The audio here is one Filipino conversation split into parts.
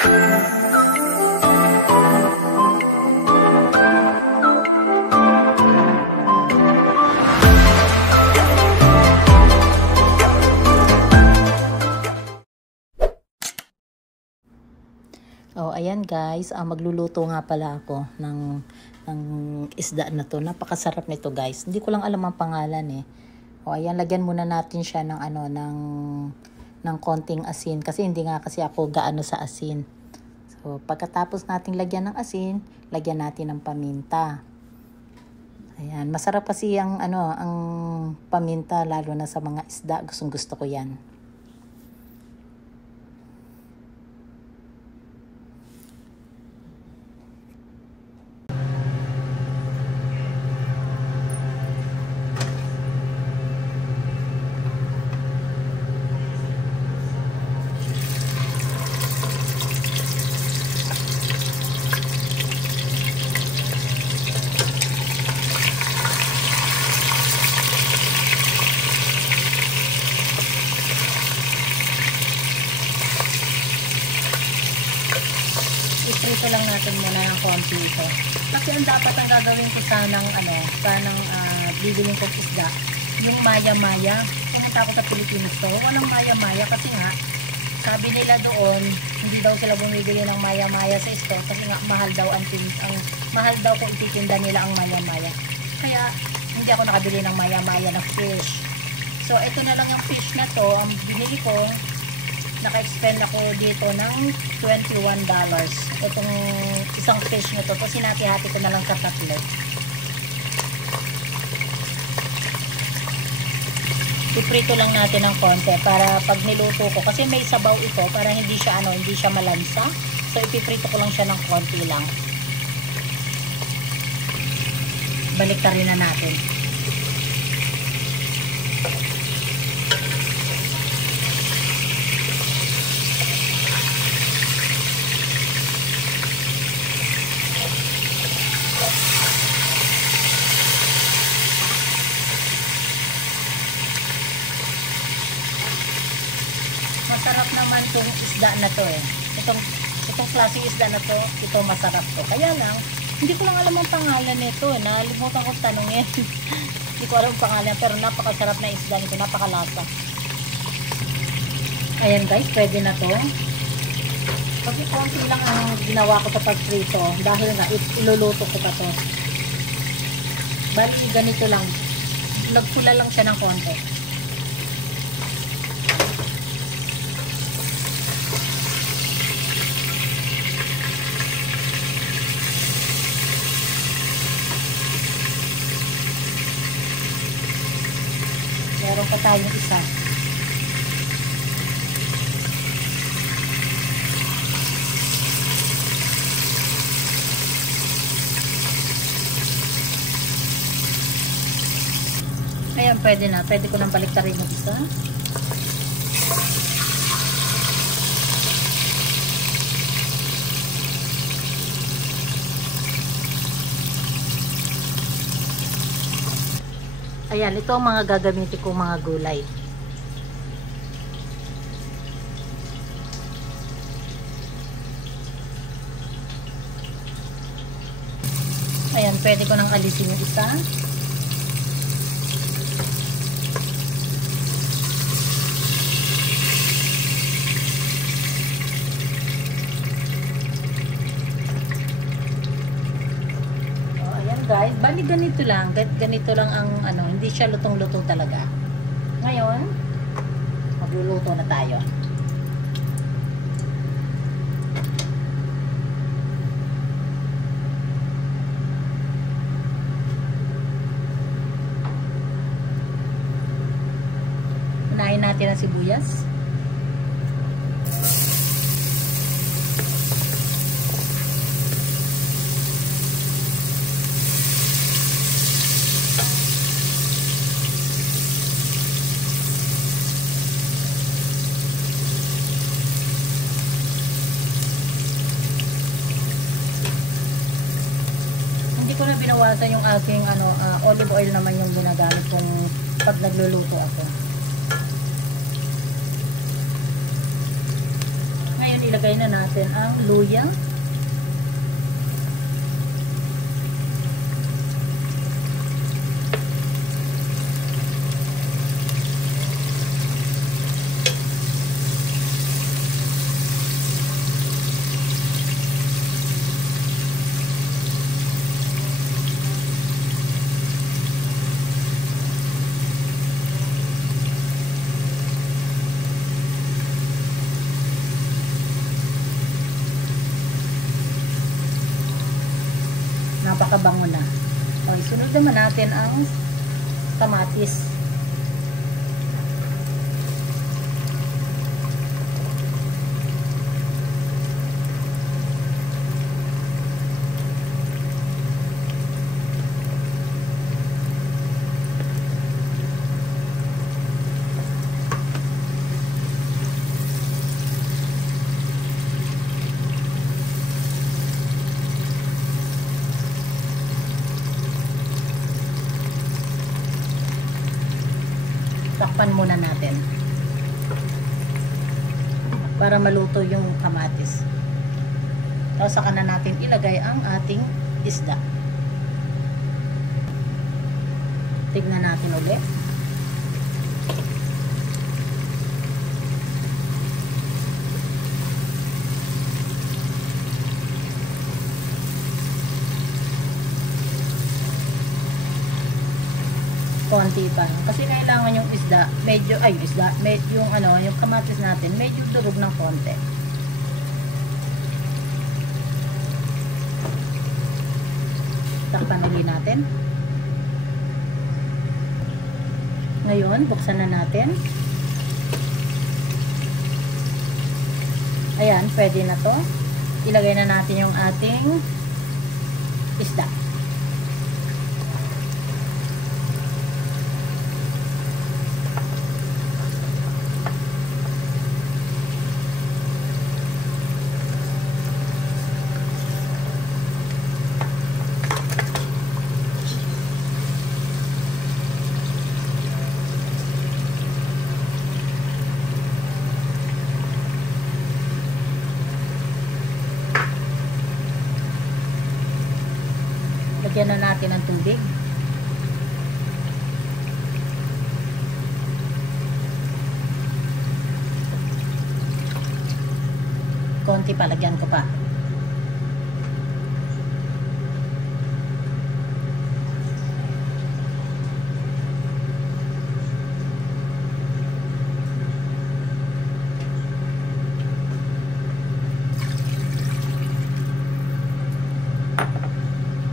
Oh, ayan guys, magluluto nga pala ako ng isda na to. Napakasarap nito guys. Hindi ko lang alam ang pangalan eh. Oh, ayan, lagyan muna natin siya ng ng konting asin kasi hindi nga kasi ako gaano sa asin. So, pagkatapos nating lagyan ng asin, lagyan natin ng paminta. Ayan, masarap kasi ang ang paminta lalo na sa mga isda. Gustong-gusto ko 'yan. Iprito lang natin muna ng konti ito. Kasi ang dapat ang gagawin ko sanang bibiling ko isda, yung maya-maya. Pumunta ako sa Philippines to, walang maya-maya kasi nga sabi nila doon, hindi daw sila bumibili ng maya-maya sa store kasi nga mahal daw mahal daw kung ititinda nila ang maya-maya. Kaya hindi ako nakabili ng maya-maya na fish. So ito na lang yung fish na to, ang binili ko. Naka-expend ako dito ng $21. Itong isang fish na to. Tapos sinati-hati ko na lang sa tatlo. Iprito lang natin ng konti para pag niluto ko. Kasi may sabaw ito para hindi siya malansa. So ipiprito ko lang siya ng konti lang. Baliktarin na natin. Masarap naman itong isda na to eh. Itong klaseng isda na to, ito masarap to. Kaya lang, hindi ko lang alam ang pangalan nito. Nalimutan ko tanongin. Hindi ko alam ang pangalan, pero napakasarap na isda nito, napakalasa. Ayan guys, pwede na to. Kasi konti lang ang ginawa ko sa pagprito dahil nga iluluto ko pa to. Bali ganito lang. Nagpula lang siya ng konti. Meron pa tayong isa. Ayan, pwede na. Pwede ko nang baliktarin yung isa. Ayan, ito ang mga gagamitin kong mga gulay. Ayan, pwede ko nang alisin yung isa. Guys, bali ganito lang ang hindi siya lutong-luto talaga. Ngayon, magluluto na tayo. Unahin natin ang sibuyas. Hindi ko na binawasan yung aking olive oil naman yung ginagamit kung pag nagluluto ako. Ngayon ilagay na natin ang luya. Napakabango na. Okay, sunod naman natin ang kamatis. Takpan muna natin para maluto yung kamatis. Tapos saka na natin ilagay ang ating isda. Tignan natin ulit. Konti pa. Kasi kailangan yung isda, medyo, yung yung kamatis natin, medyo durog ng konti. Takpan ulit natin. Ngayon, buksan na natin. Ayan, pwede na to. Ilagay na natin yung ating isda. Lagyan na natin ng tubig. Konti pa, lagyan ko pa.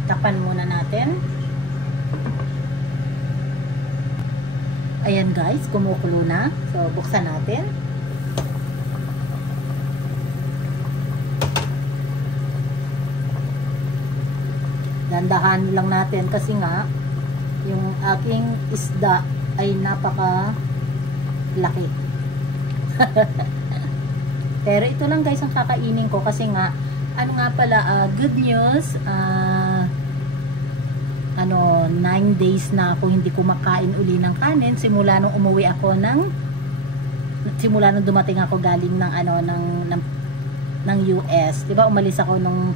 Takpan muna natin. Ayan guys, kumukulo na. So, buksan natin. Dandahan lang natin kasi nga yung aking isda ay napaka laki. Pero ito lang guys ang kakainin ko kasi nga ano nga pala, good news, 9 days na ako hindi kumakain uli ng kanin simula nung umuwi ako simula nung dumating ako galing ng US. 'Di ba umalis ako nung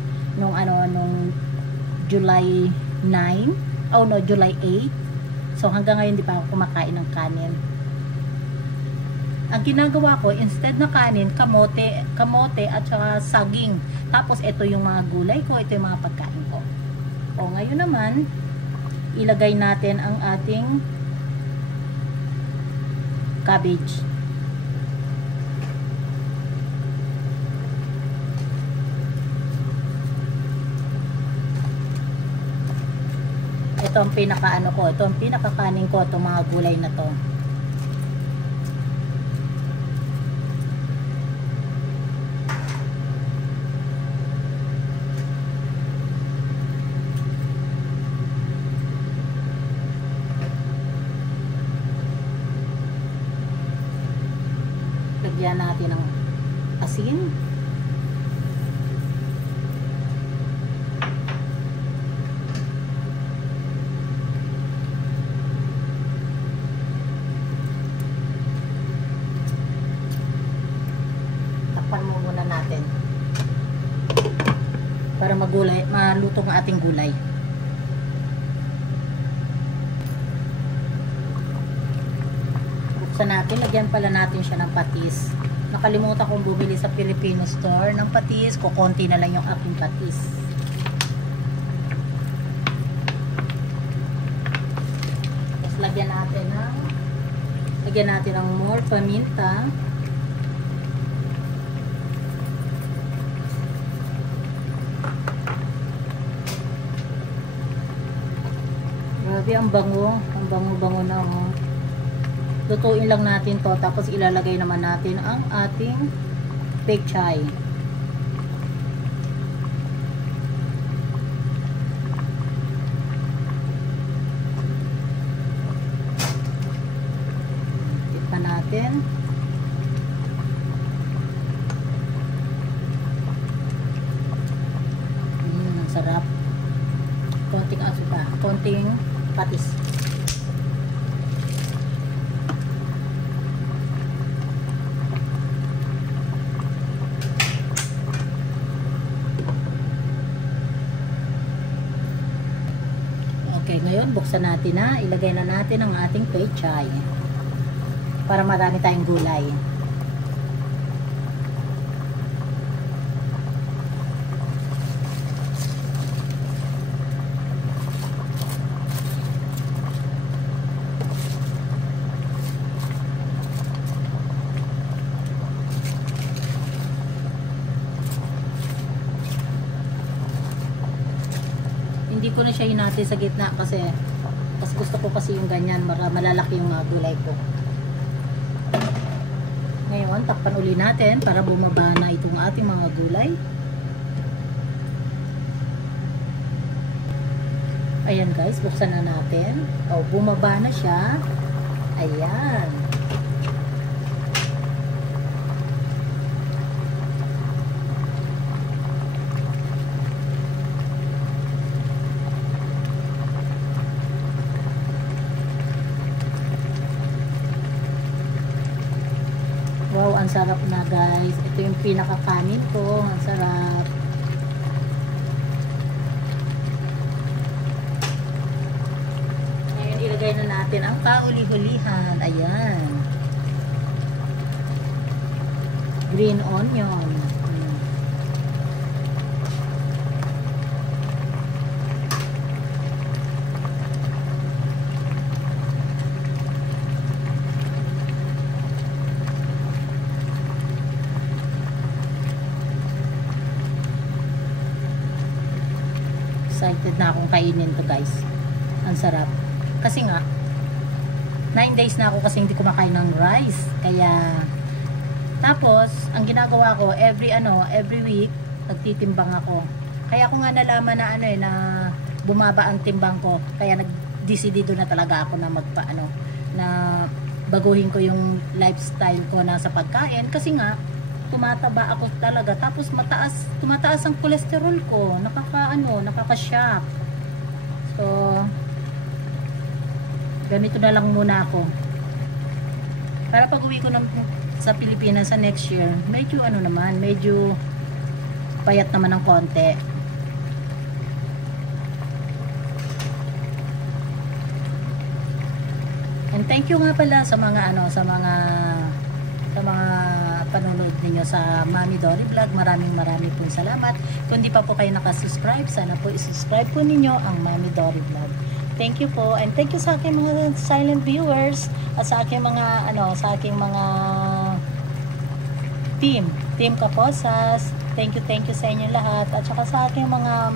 July 9, July 8. So hanggang ngayon hindi pa ako kumakain ng kanin. Ang ginagawa ko, instead na kanin, kamote at saka saging. Tapos ito yung mga gulay ko, ito yung mga pagkain ko. O ngayon naman, ilagay natin ang ating cabbage. Ito ang pinakaano ko, ito ang pinakakanin ko, itong mga gulay na to. Lagyan natin ng asin. Takpan mo muna natin. malutong ang ating gulay. Buksan natin, lagyan pala natin siya ng patis. Nakalimutan kong bumili sa Filipino store ng patis, kukonti na lang yung aking patis. Tapos lagyan natin ng more paminta. Grabe, ang bango na, oh. Lutuin lang natin to, tapos ilalagay naman natin ang ating pechay. Tikman natin. Ang sarap. Konting asuka, konting patis. Okay, ngayon buksan natin na, ilagay na natin ang ating pechay para marami tayong gulay. Hindi ko na siya hinati sa gitna kasi mas gusto ko kasi yung ganyan, malalaki yung gulay ko. Ngayon, takpan uli natin para bumaba na itong ating mga gulay. Ayan guys, buksan na natin. O, bumaba na siya. Ayan. Wow, ang sarap na guys. Ito yung pinakakanin ko. Ang sarap. Ngayon, ilagay na natin ang kauli-hulihan. Ayan. Green onion. Excited na akong kainin to guys. Ang sarap. Kasi nga 9 days na ako kasi hindi kumakain ng rice. Kaya tapos ang ginagawa ko every week nagtitimbang ako. Kaya ako nga nalaman na na bumaba ang timbang ko. Kaya nagdesidido na talaga ako na na baguhin ko yung lifestyle ko na sa pagkain kasi nga tumataba ako talaga, tapos tumataas ang cholesterol ko, nakaka-shock. So ganito na lang muna ako para pag uwi ko sa Pilipinas sa next year, medyo medyo payat naman ng konti. And thank you nga pala sa mga panonood ninyo sa Mami Dory Vlog. Maraming pong salamat. Kung di pa po kayo nakasubscribe, sana po isubscribe po ninyo ang Mami Dory Vlog. Thank you po, and thank you sa aking mga silent viewers at sa aking mga team Kaposas. Thank you sa inyo lahat, at saka sa aking mga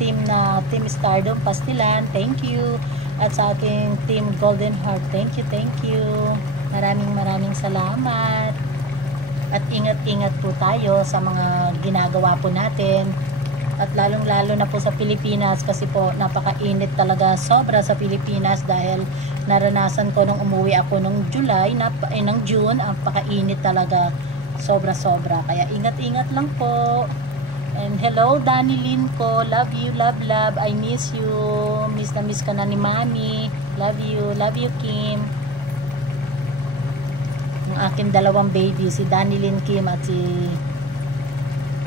team Stardom Pastilan. Thank you. At sa aking team Golden Heart, thank you. Maraming salamat. At ingat po tayo sa mga ginagawa po natin. At lalong-lalo na po sa Pilipinas kasi po napakainit talaga sobra sa Pilipinas dahil naranasan ko nung umuwi ako nung June, napakainit talaga sobra. Kaya ingat lang po. And hello Danny Lynn ko, love you, love, I miss you. Miss na miss ka na ni Mami. Love you Kim. Ang aking dalawang baby, si Danny Lynn Kim at si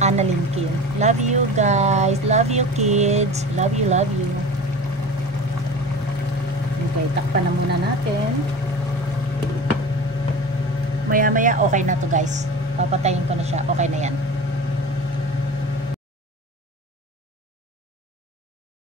Annalyn Kim. Love you guys. Love you kids. Love you, love you. Okay, takpan na muna natin. Maya-maya okay na to guys. Papatayin ko na siya. Okay na yan.